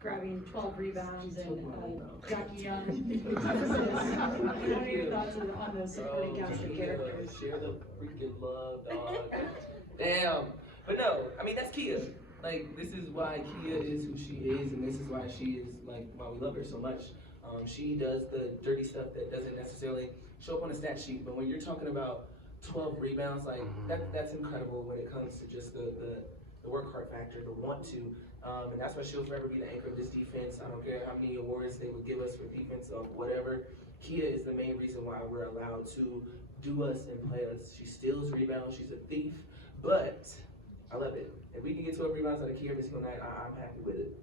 grabbing 12 rebounds and Jackie Young. What are your thoughts on the supporting cast of characters? Share the freaking love, dog. Damn. But no, I mean, that's Kia. Like, this is why Kia is who she is, and this is why she is, like, why we love her so much. She does the dirty stuff that doesn't necessarily show up on a stat sheet, but when you're talking about 12 rebounds, like, that's incredible when it comes to just the work hard factor, the want to. And that's why she'll forever be the anchor of this defense. I don't care how many awards they would give us for defense or whatever. Kia is the main reason why we're allowed to do us and play us. She steals rebounds, she's a thief, but I love it. If we can get 12 rebounds out of Kia every single night, I'm happy with it.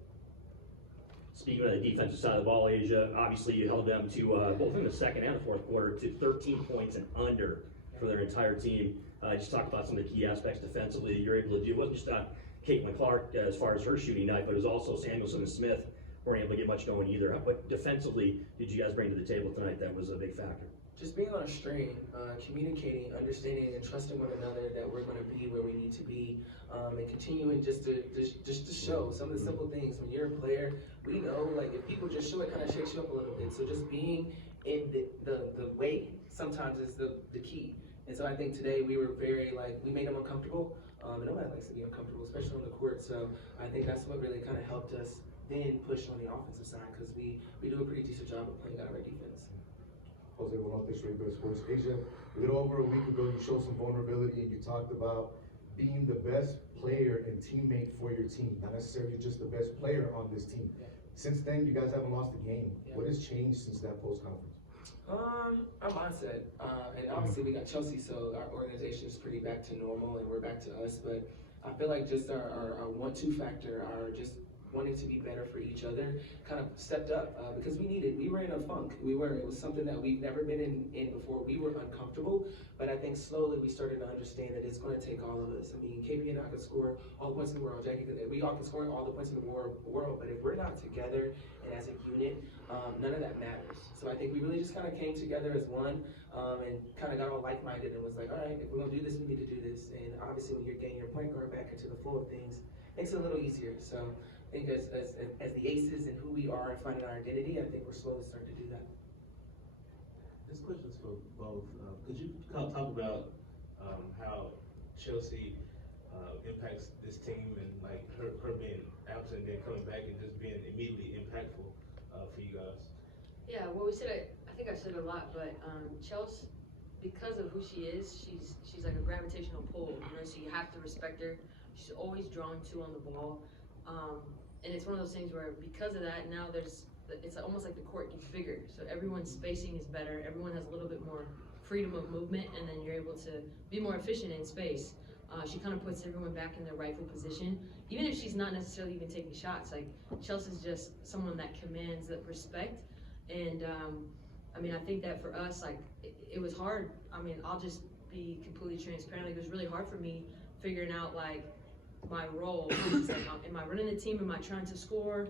Speaking of the defensive side of the ball, Asia, obviously you held them to, both in the second and the fourth quarter, to 13 points and under for their entire team. Just talk about some of the key aspects defensively that you're able to do. It wasn't just Caitlin Clark as far as her shooting night, but it was also Samuelson and Smith weren't able to get much going either. What defensively did you guys bring to the table tonight that was a big factor? Just being on a string, communicating, understanding, and trusting one another that we're going to be where we need to be, and continuing just to show some of the simple things. When you're a player, we know, like, if people just show it, kind of shakes you up a little bit. So just being in the way sometimes is the key. And so I think today we were very, like, we made them uncomfortable. And nobody likes to be uncomfortable, especially on the court. So I think that's what really kind of helped us then push on the offensive side, because we do a pretty decent job of playing out of our defense. Jose, we're on this straight best sports. Asia, a little over a week ago, you showed some vulnerability and you talked about being the best player and teammate for your team, not necessarily just the best player on this team. Yeah. Since then, you guys haven't lost a game. Yeah. What has changed since that post-conference? Our mindset, and obviously we got Chelsea, so our organization is pretty back to normal and we're back to us, but I feel like just our 1-2 factor, our just wanting to be better for each other kind of stepped up, because we were in a funk. It was something that we've never been in before. We were uncomfortable, but I think slowly we started to understand that it's going to take all of us. I mean, KP and I could score all the points in the world, Jackie, we all can score all the points in the world, but if we're not together and as a unit, none of that matters. So I think we really just kind of came together as one, and kind of got all like-minded and was like, all right, if we're going to do this, we need to do this. And obviously when you're getting your point guard back into the flow of things, it makes it a little easier. So I think as the aces and who we are and finding our identity, I think we're slowly starting to do that. This question's for both. Could you talk about how Chelsea impacts this team, and like her being absent and then coming back and just being immediately impactful for you guys? Yeah, well, I think I said it a lot, but Chelsea, because of who she is, she's like a gravitational pull, you know, so you have to respect her. She's always drawing two on the ball. And it's one of those things where because of that, now it's almost like the court gets bigger. So everyone's spacing is better. Everyone has a little bit more freedom of movement, and then you're able to be more efficient in space. She kind of puts everyone back in their rightful position, even if she's not necessarily even taking shots. Like, Chelsea's just someone that commands that respect. And I mean, I think that for us, like, it was hard. I mean, I'll just be completely transparent. Like, it was really hard for me figuring out, like, my role. It's like, am I running the team? Am I trying to score?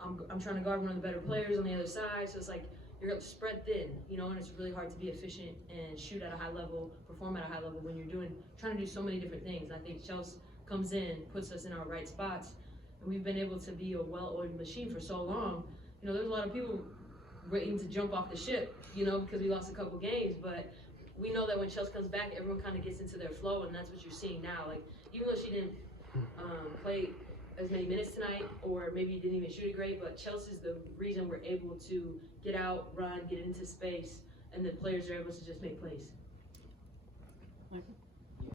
I'm trying to guard one of the better players on the other side. So it's like you're spread thin, you know, and it's really hard to be efficient and shoot at a high level, perform at a high level when you're trying to do so many different things. I think Chelsea comes in, puts us in our right spots, and we've been able to be a well-oiled machine for so long. You know, there's a lot of people waiting to jump off the ship, you know, because we lost a couple games, but we know that when Chelsea comes back, everyone kind of gets into their flow, and that's what you're seeing now. Like, even though she didn't play as many minutes tonight, or maybe didn't even shoot it great, but Chelsea's the reason we're able to get out, run, get into space, and the players are able to just make plays. Michael?